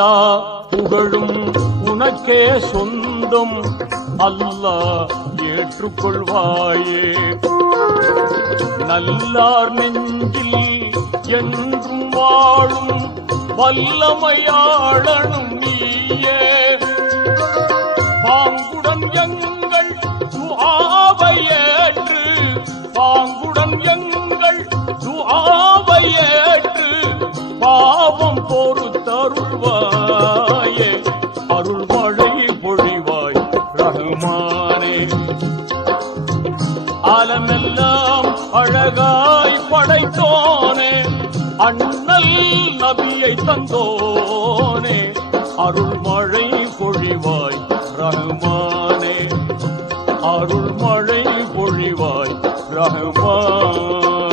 எல்லா புகழும் உனக்கே சொந்தம் அல்லாஹ் ஏற்றுக்கொள்வாயே. நல்லார் நெஞ்சில் என்றும் வாழும் வல்லமையாளனும் நீயே. பாங்குடன் எங்கள் துஆவை ஏற்று, பாங்குடன் எங்கள் துஆவை ஏற்று பாவம் பொறுத்தருள்வாயே. அருள்மழை பொழிவாய் ரஹ்மானே. ஆலமெல்லாம் அழகாய் படைத்தோனே, அண்ணல் நபியை தந்தோனே. அருள்மழை பொழிவாய் ரஹ்மானே, அருள்மழை பொழிவாய் ரஹ்மானே.